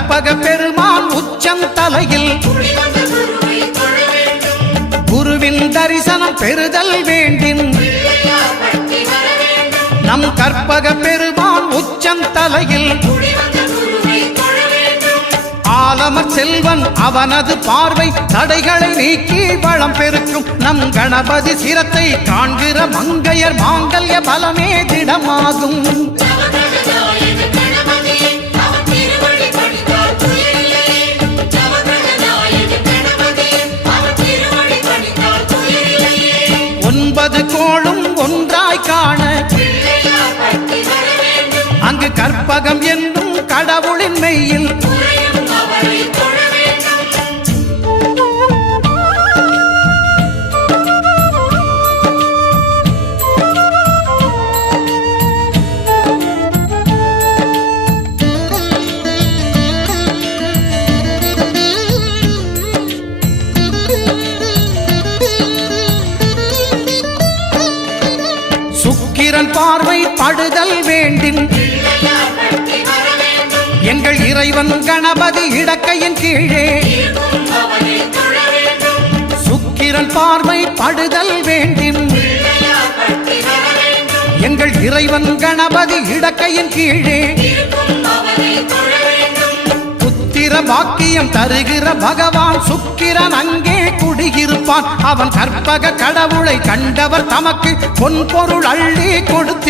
கற்பக பெருமான் உச்சம் தலையில் குருவின் தரிசனம் பெறுதல் வேண்டின் வேண்டும் நம் கற்பக பெருமான் உச்சம் தலையில் ஆலமர் செல்வன் அவனது பார்வை தடைகளை நீக்கி வளம் பெருக்கும். நம் கணபதி சிரத்தை காண்கிற மங்கையர் மாங்கல்ய பலமே திடமாகும். கற்பகம் என்னும் கடவுளின் மெய்யில் இறைவன் கணபதி இடக்கையின் கீழே. சுக்கிரன் பார்வை படுதல் வேண்டின். வேண்டும் எங்கள் இறைவன் கணபதி இடக்கையின் கீழே. புத்திர பாக்கியம் தருகிற பகவான் சுக்கிரன் அங்கே குடியிருப்பான். அவன் கற்பக கடவுளை கண்டவர் தமக்கு பொன் பொருள் அள்ளி கொடுத்து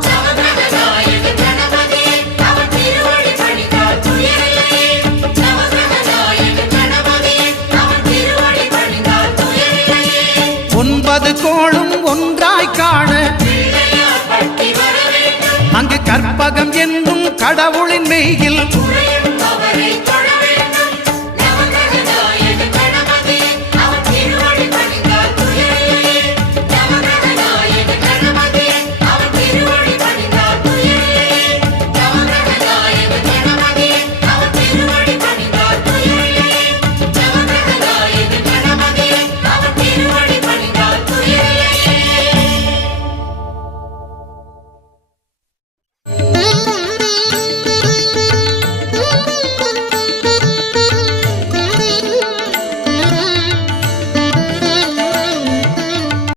கோளும் ஒன்றாய் காண. அங்கு கற்பகம் என்னும் கடவுளின் மெய்யில்